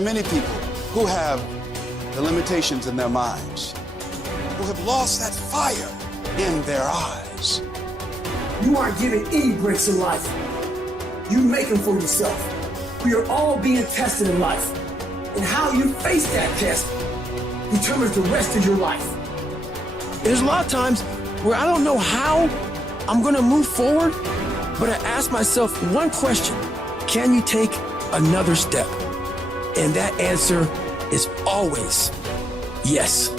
are many people who have the limitations in their minds, who have lost that fire in their eyes. You aren't given any breaks in life. You make them for yourself. We are all being tested in life. And how you face that test determines the rest of your life. There's a lot of times where I don't know how I'm gonna move forward, but I ask myself one question: can you take another step? And that answer is always yes.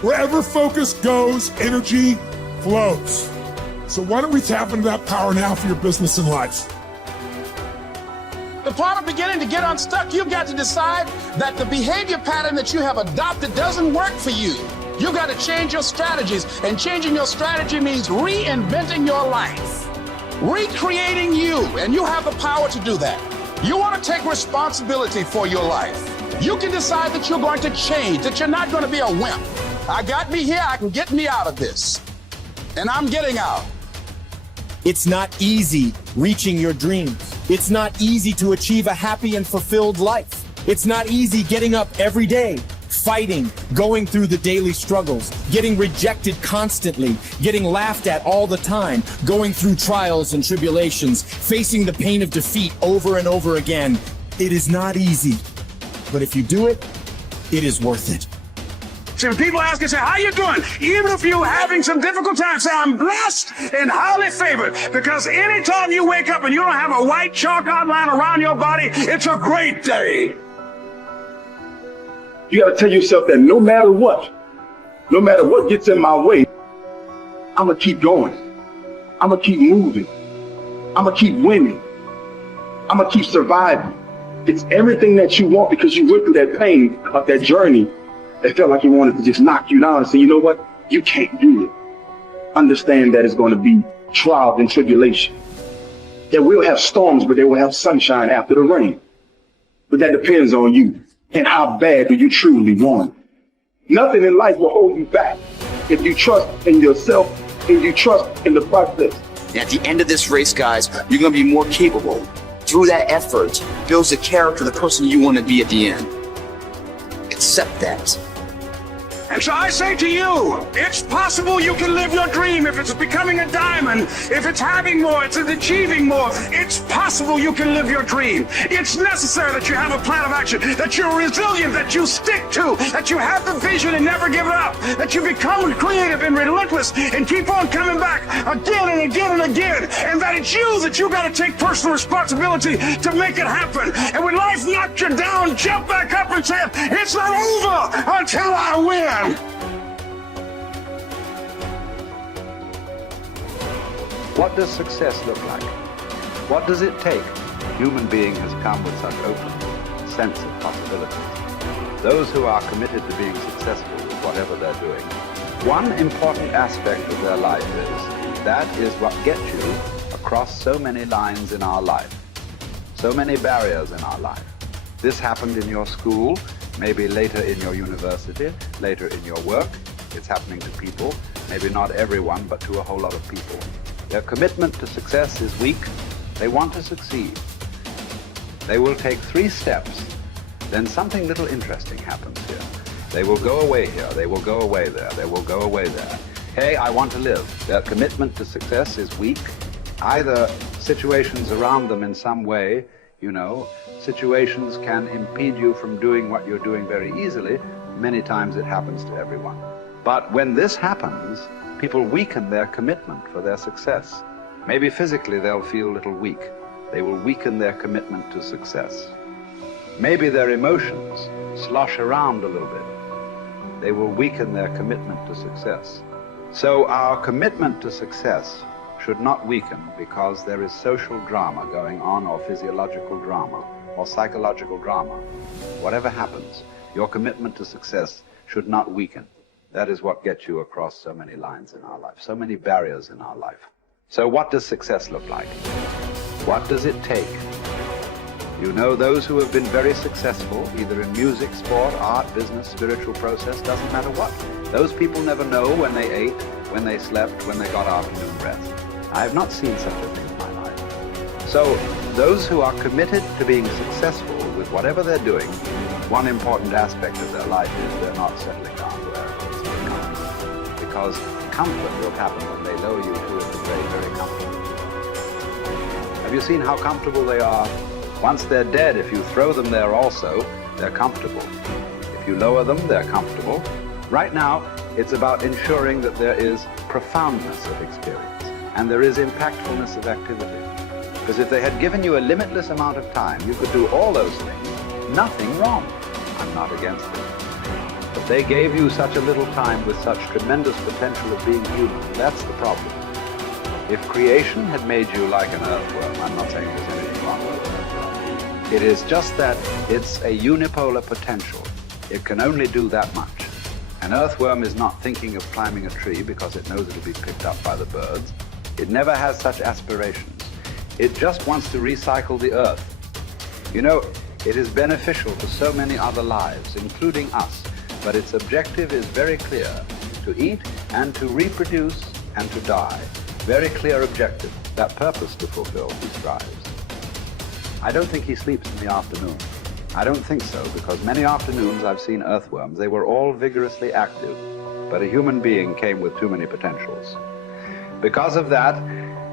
Wherever focus goes, energy flows. So why don't we tap into that power now for your business and life? The part of beginning to get unstuck, you've got to decide that the behavior pattern that you have adopted doesn't work for you. You've got to change your strategies, and changing your strategy means reinventing your life, recreating you, and you have the power to do that. You want to take responsibility for your life. You can decide that you're going to change, that you're not going to be a wimp. I got me here, I can get me out of this, and I'm getting out. It's not easy reaching your dreams. It's not easy to achieve a happy and fulfilled life. It's not easy getting up every day, fighting, going through the daily struggles, getting rejected constantly, getting laughed at all the time, going through trials and tribulations, facing the pain of defeat over and over again. It is not easy, but if you do it, it is worth it. See, when people ask you, say, how you doing? Even if you're having some difficult times, say, I'm blessed and highly favored. Because anytime you wake up and you don't have a white chalk outline around your body, it's a great day. You got to tell yourself that no matter what gets in my way, I'm going to keep going. I'm going to keep moving. I'm going to keep winning. I'm going to keep surviving. It's everything that you want, because you went through that pain of that journey. It felt like he wanted to just knock you down and say, you know what? You can't do it. Understand that it's going to be trials and tribulation. That we'll have storms, but they will have sunshine after the rain. But that depends on you and how bad do you truly want it. Nothing in life will hold you back if you trust in yourself and you trust in the process. And at the end of this race, guys, you're going to be more capable. Through that effort, builds the character, the person you want to be at the end. Accept that. And so I say to you, it's possible you can live your dream. If it's becoming a diamond, if it's having more, it's achieving more, it's possible you can live your dream. It's necessary that you have a plan of action, that you're resilient, that you stick to, that you have the vision and never give it up, that you become creative and relentless and keep on coming back again and again and again, and that it's you that you got to take personal responsibility to make it happen. And when life knocks you down, jump back up and say, it's not over until I win. What does success look like? What does it take? A human being has come with such open sense of possibilities. Those who are committed to being successful with whatever they're doing, one important aspect of their life is, that is what gets you across so many lines in our life, so many barriers in our life. This happened in your school, maybe later in your university, later in your work. It's happening to people, maybe not everyone, but to a whole lot of people. Their commitment to success is weak. They want to succeed. They will take 3 steps. Then something little interesting happens here. They will go away here. They will go away there. They will go away there. Hey, I want to live. Their commitment to success is weak. Either situations around them in some way, situations can impede you from doing what you're doing very easily. Many times it happens to everyone. But when this happens, people weaken their commitment for their success. Maybe physically they'll feel a little weak. They will weaken their commitment to success. Maybe their emotions slosh around a little bit. They will weaken their commitment to success. So our commitment to success should not weaken because there is social drama going on, or physiological drama, or psychological drama. Whatever happens, your commitment to success should not weaken. That is what gets you across so many lines in our life, so many barriers in our life. So what does success look like? What does it take? Those who have been very successful, either in music, sport, art, business, spiritual process, doesn't matter what. Those people never know when they ate, when they slept, when they got afternoon rest. I have not seen such a thing in my life. So those who are committed to being successful with whatever they're doing, one important aspect of their life is they're not settling down wherever it's comfortable. Because comfort will happen when they lower you to the very, very comfortable. Have you seen how comfortable they are? Once they're dead, if you throw them there also, they're comfortable. If you lower them, they're comfortable. Right now, it's about ensuring that there is profoundness of experience and there is impactfulness of activity. Because if they had given you a limitless amount of time, you could do all those things, nothing wrong. I'm not against it. But they gave you such a little time with such tremendous potential of being human. That's the problem. If creation had made you like an earthworm, I'm not saying there's anything wrong with it. It is just that it's a unipolar potential. It can only do that much. An earthworm is not thinking of climbing a tree because it knows it'll be picked up by the birds. It never has such aspirations. It just wants to recycle the earth. You know, it is beneficial to so many other lives, including us, but its objective is very clear: to eat and to reproduce and to die. Very clear objective. That purpose to fulfill, he strives. I don't think he sleeps in the afternoon. I don't think so, because many afternoons I've seen earthworms. They were all vigorously active, but a human being came with too many potentials. Because of that,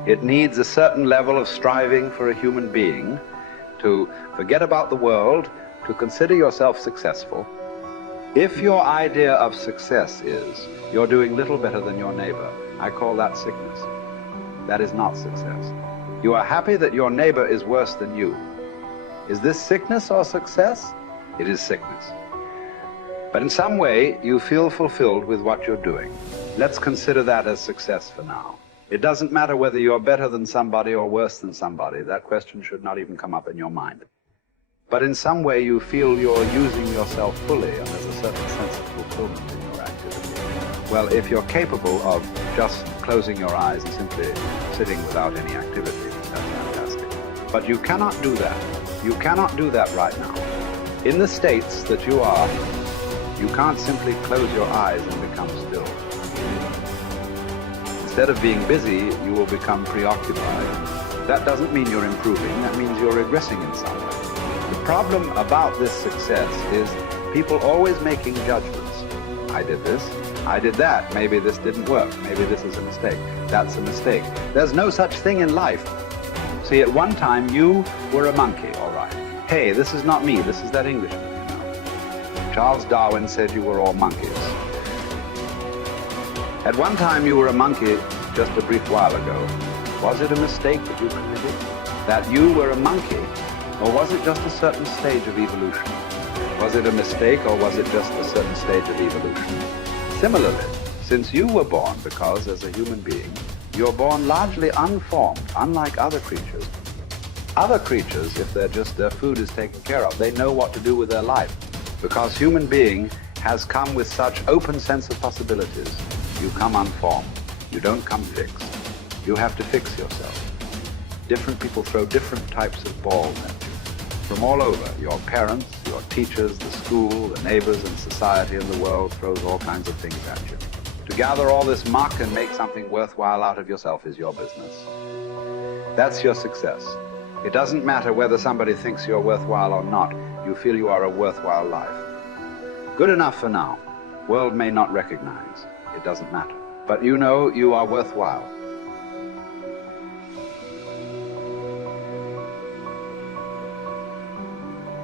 it needs a certain level of striving for a human being to forget about the world, to consider yourself successful. If your idea of success is you're doing little better than your neighbor, I call that sickness. That is not success. You are happy that your neighbor is worse than you. Is this sickness or success? It is sickness. But in some way, you feel fulfilled with what you're doing. Let's consider that as success for now. It doesn't matter whether you're better than somebody or worse than somebody. That question should not even come up in your mind. But in some way, you feel you're using yourself fully, and there's a certain sense of fulfillment in your activity. Well, if you're capable of just closing your eyes and simply sitting without any activity, that's fantastic. But you cannot do that. You cannot do that right now. In the states that you are, you can't simply close your eyes and become still. Instead of being busy, you will become preoccupied. That doesn't mean you're improving, that means you're regressing in some way. The problem about this success is people always making judgments. I did this, I did that, maybe this didn't work, maybe this is a mistake, that's a mistake. There's no such thing in life. See, at one time you were a monkey, all right. Hey, this is not me, this is that Englishman, you know. Charles Darwin said you were all monkeys. At one time you were a monkey just a brief while ago. Was it a mistake that you committed? That you were a monkey? Or was it just a certain stage of evolution? Was it a mistake or was it just a certain stage of evolution? Similarly, since you were born, because as a human being, you're born largely unformed, unlike other creatures. Other creatures, if their food is taken care of, they know what to do with their life. Because human being has come with such open sense of possibilities. You come unformed. You don't come fixed. You have to fix yourself. Different people throw different types of balls at you. From all over, your parents, your teachers, the school, the neighbors and society and the world throws all kinds of things at you. To gather all this muck and make something worthwhile out of yourself is your business. That's your success. It doesn't matter whether somebody thinks you're worthwhile or not. You feel you are a worthwhile life. Good enough for now. World may not recognize. It doesn't matter. But you know you are worthwhile.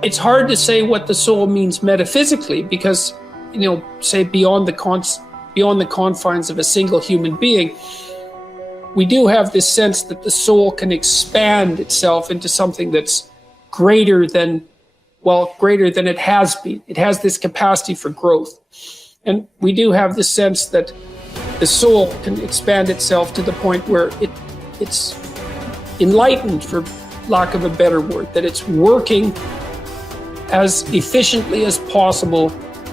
It's hard to say what the soul means metaphysically because, say beyond the confines of a single human being, we do have this sense that the soul can expand itself into something that's greater than it has been. It has this capacity for growth. And we do have the sense that the soul can expand itself to the point where it's enlightened, for lack of a better word, that it's working as efficiently as possible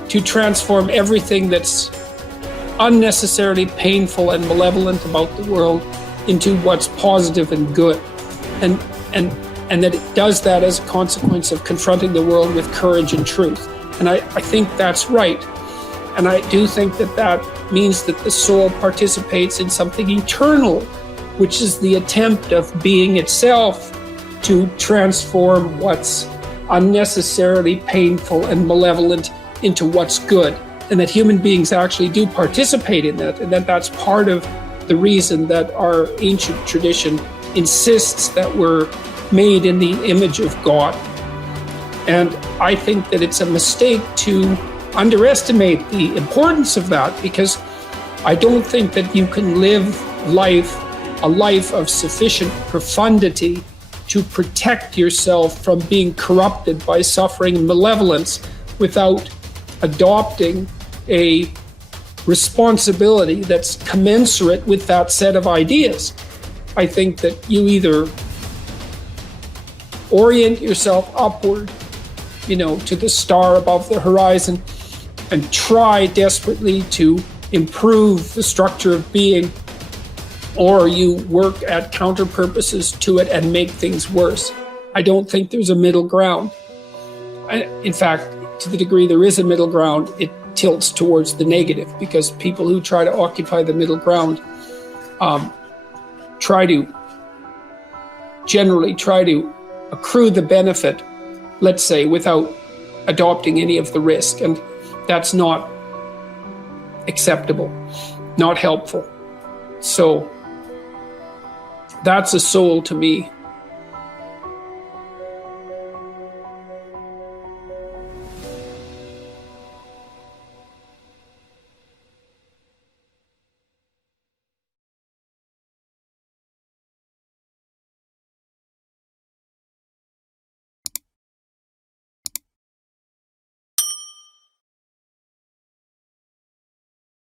to transform everything that's unnecessarily painful and malevolent about the world into what's positive and good. And that it does that as a consequence of confronting the world with courage and truth. And I think that's right. And I do think that means that the soul participates in something eternal, which is the attempt of being itself to transform what's unnecessarily painful and malevolent into what's good, and that human beings actually do participate in that, and that that's part of the reason that our ancient tradition insists that we're made in the image of God. And I think that it's a mistake to underestimate the importance of that, because I don't think that you can live a life of sufficient profundity to protect yourself from being corrupted by suffering and malevolence without adopting a responsibility that's commensurate with that set of ideas. I think that you either orient yourself upward, to the star above the horizon, and try desperately to improve the structure of being, or you work at counter purposes to it and make things worse. I don't think there's a middle ground. In fact, to the degree there is a middle ground, it tilts towards the negative, because people who try to occupy the middle ground generally try to accrue the benefit, let's say, without adopting any of the risk. And that's not acceptable, not helpful. So that's a soul to me.